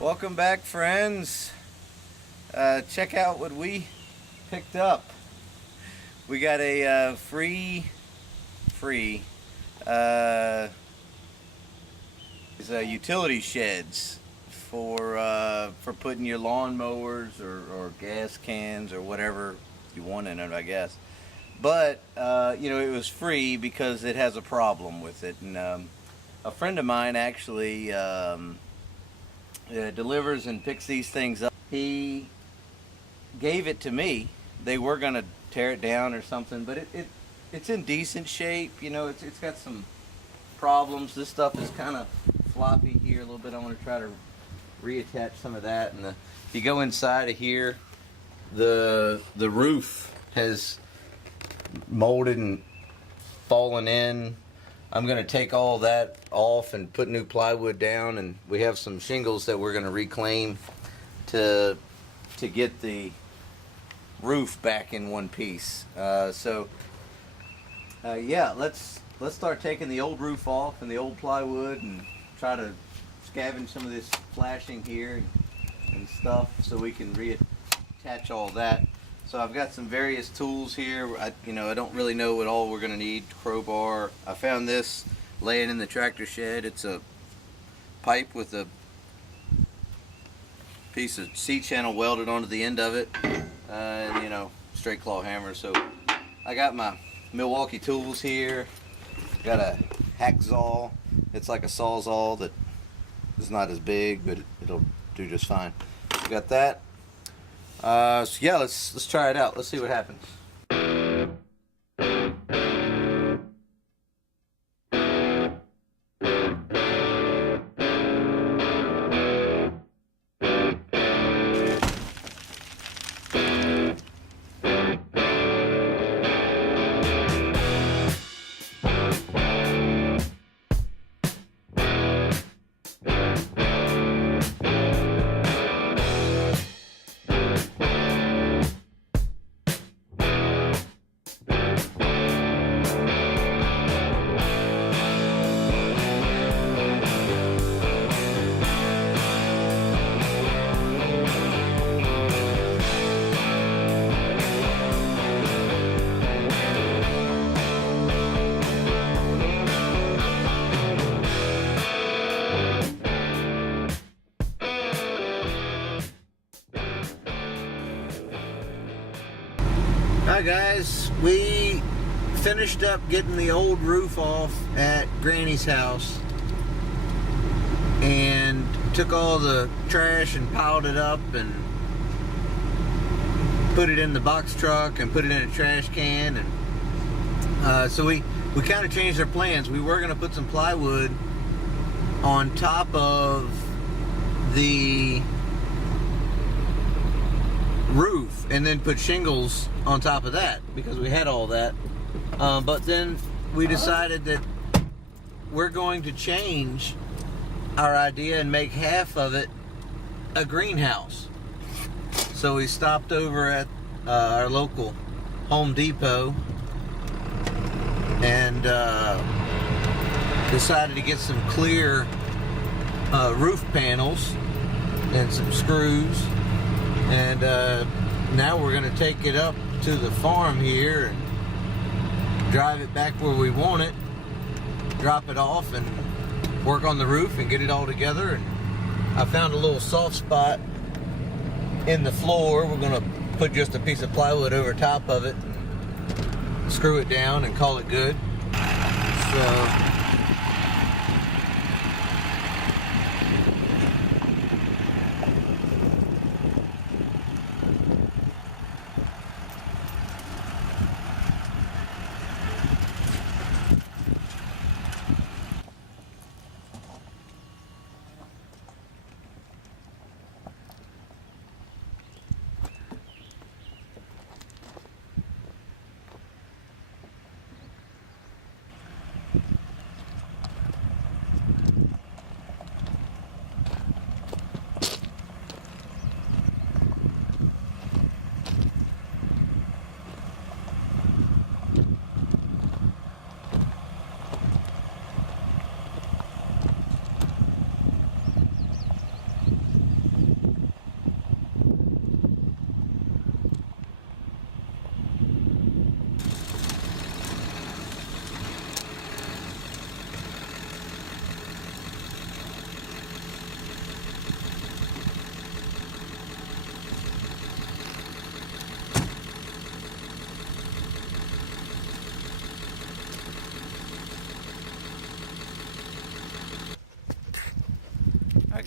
Welcome back, friends. Check out what we picked up. We got a free utility sheds for putting your lawn mowers or gas cans or whatever you want in it, I guess. But it was free because it has a problem with it, and a friend of mine actually delivers and picks these things up. He gave it to me. They were gonna tear it down or something, but it's in decent shape. It's got some problems. This stuff is kind of floppy here a little bit. I'm gonna try to reattach some of that. And if you go inside of here, the roof has molded and fallen in. I'm going to take all that off and put new plywood down, and we have some shingles that we're going to reclaim to get the roof back in one piece. Yeah, let's start taking the old roof off and the old plywood and try to scavenge some of this flashing here and stuff so we can reattach all that. So I've got some various tools here. I don't really know what all we're going to need. Crowbar. I found this laying in the tractor shed. It's a pipe with a piece of C-channel welded onto the end of it, and straight claw hammer. So I got my Milwaukee tools here. Got a hacksaw. It's like a sawzall that is not as big, but it'll do just fine. Got that. So yeah, let's try it out. Let's see what happens. Hi guys, we finished up getting the old roof off at Granny's house and took all the trash and piled it up and put it in the box truck and put it in a trash can. And so we kind of changed our plans. We were going to put some plywood on top of the roof and then put shingles on top of that because we had all that, but then we decided that we're going to change our idea and make half of it a greenhouse. So we stopped over at our local Home Depot and decided to get some clear roof panels and some screws. And now we're going to take it up to the farm here and drive it back where we want it, drop it off, and work on the roof and get it all together. And I found a little soft spot in the floor. We're going to put just a piece of plywood over top of it, screw it down, and call it good. So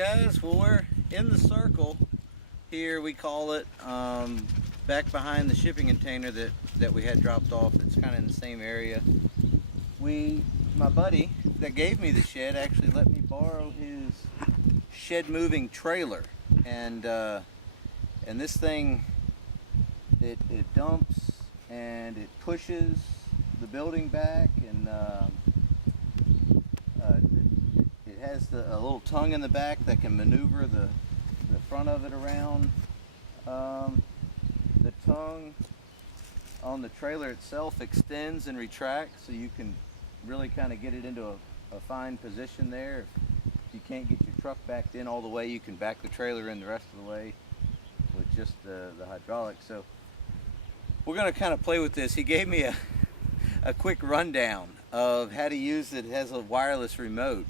guys, well, we're in the circle here, we call it, back behind the shipping container that we had dropped off. It's kind of in the same area. My buddy that gave me the shed actually let me borrow his shed moving trailer, and this thing, it dumps and it pushes the building back, and it has a little tongue in the back that can maneuver the front of it around. The tongue on the trailer itself extends and retracts, so you can really kind of get it into a fine position there. If you can't get your truck backed in all the way, you can back the trailer in the rest of the way with just the hydraulics. So we're going to kind of play with this. He gave me a quick rundown of how to use it. It has a wireless remote.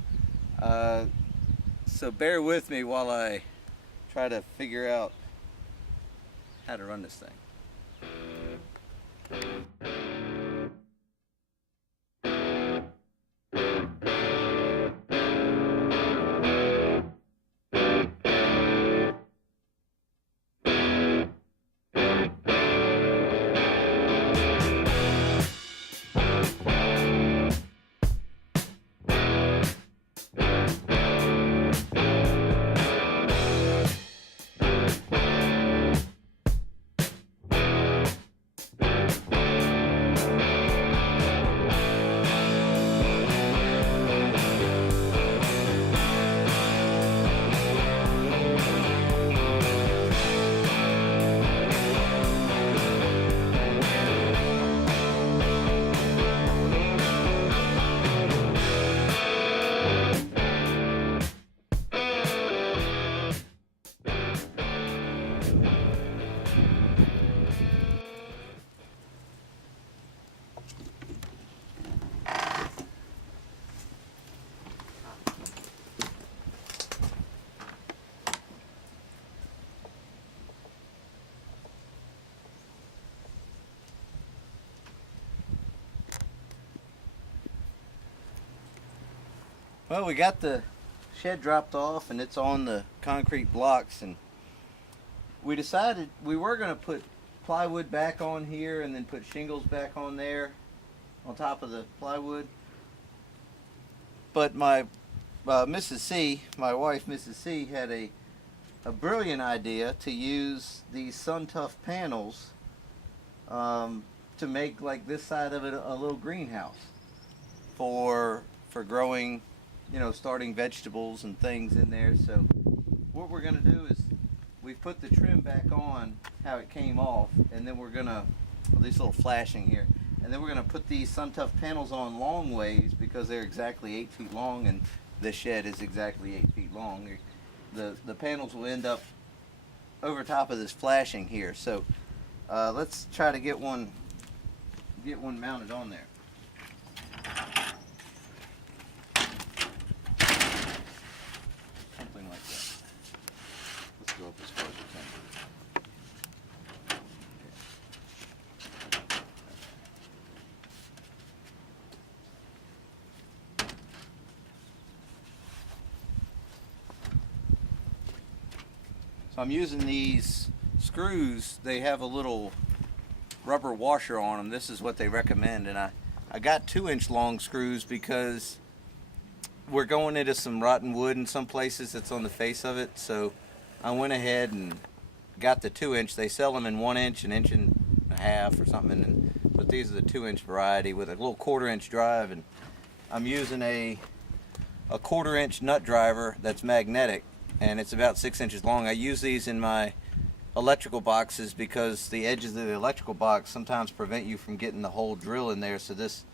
So bear with me while I try to figure out how to run this thing. Well, we got the shed dropped off and it's on the concrete blocks, and we decided we were going to put plywood back on here and then put shingles back on there on top of the plywood. But my Mrs. C, my wife Mrs. C, had a brilliant idea to use these sun tough panels to make, like, this side of it a little greenhouse for growing, you know, starting vegetables and things in there. So what we're going to do is we've put the trim back on how it came off, and then we're going to, this little flashing here, and then we're going to put these sun tough panels on long ways because they're exactly 8 feet long, and the shed is exactly 8 feet long. The panels will end up over top of this flashing here. So let's try to get one mounted on there. Something like that. Let's go up as far as we can. So I'm using these screws. They have a little rubber washer on them. This is what they recommend, and I got 2-inch long screws because we're going into some rotten wood in some places that's on the face of it. So I went ahead and got the 2-inch. They sell them in 1-inch, 1.5 inches or something, but these are the 2-inch variety with a little 1/4-inch drive, and I'm using a 1/4-inch nut driver that's magnetic, and it's about 6 inches long. I use these in my electrical boxes because the edges of the electrical box sometimes prevent you from getting the whole drill in there, so this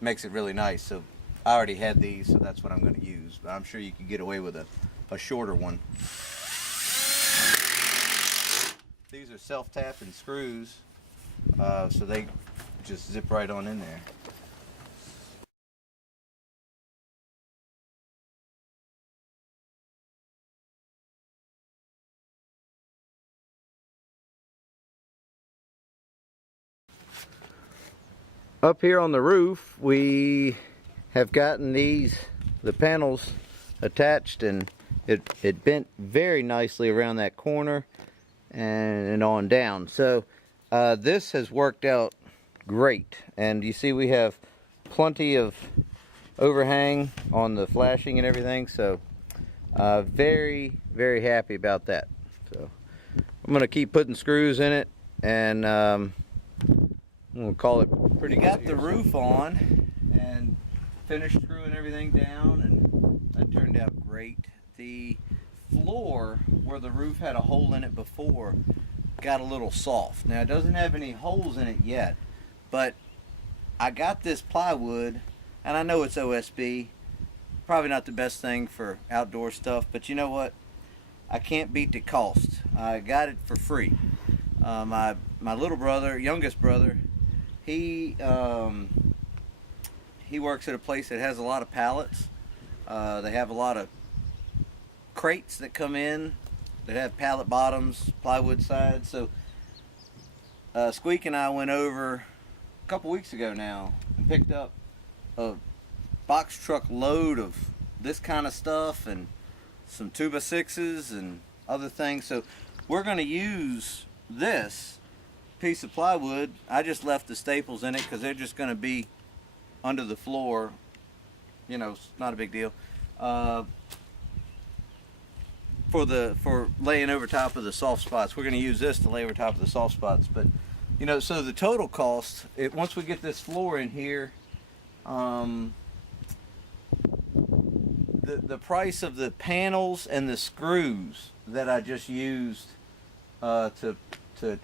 makes it really nice. So I already had these, so that's what I'm going to use, but I'm sure you could get away with a shorter one. These are self-tapping screws, so they just zip right on in there. Up here on the roof, we have gotten the panels attached, and it bent very nicely around that corner and on down. So this has worked out great, and you see we have plenty of overhang on the flashing and everything, so very happy about that. So I'm gonna keep putting screws in it, and I'm gonna call it pretty good. Got the roof on and finished screwing everything down, and that turned out great. The floor where the roof had a hole in it before got a little soft. Now it doesn't have any holes in it yet, but I got this plywood, and I know it's OSB, probably not the best thing for outdoor stuff, but you know what? I can't beat the cost. I got it for free. My little brother, youngest brother, he works at a place that has a lot of pallets. They have a lot of crates that come in that have pallet bottoms, plywood sides. So Squeak and I went over a couple weeks ago now and picked up a box truck load of this kind of stuff and some 2x6s and other things. So we're going to use this piece of plywood. I just left the staples in it because they're just going to be under the floor. You know, it's not a big deal. For laying over top of the soft spots. We're going to use this to lay over top of the soft spots. But you know, so the total cost, once we get this floor in here, the price of the panels and the screws that I just used to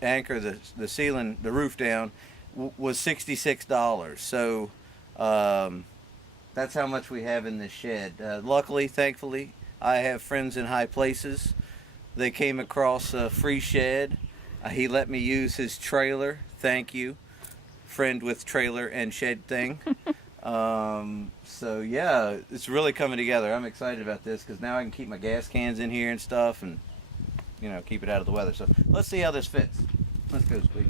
anchor the ceiling, the roof down, was $66. So that's how much we have in this shed. Luckily, thankfully, I have friends in high places. They came across a free shed. He let me use his trailer. Thank you, friend with trailer and shed thing. So yeah, it's really coming together. I'm excited about this because now I can keep my gas cans in here and stuff, and you know, keep it out of the weather. So let's see how this fits. Let's go, Squeak.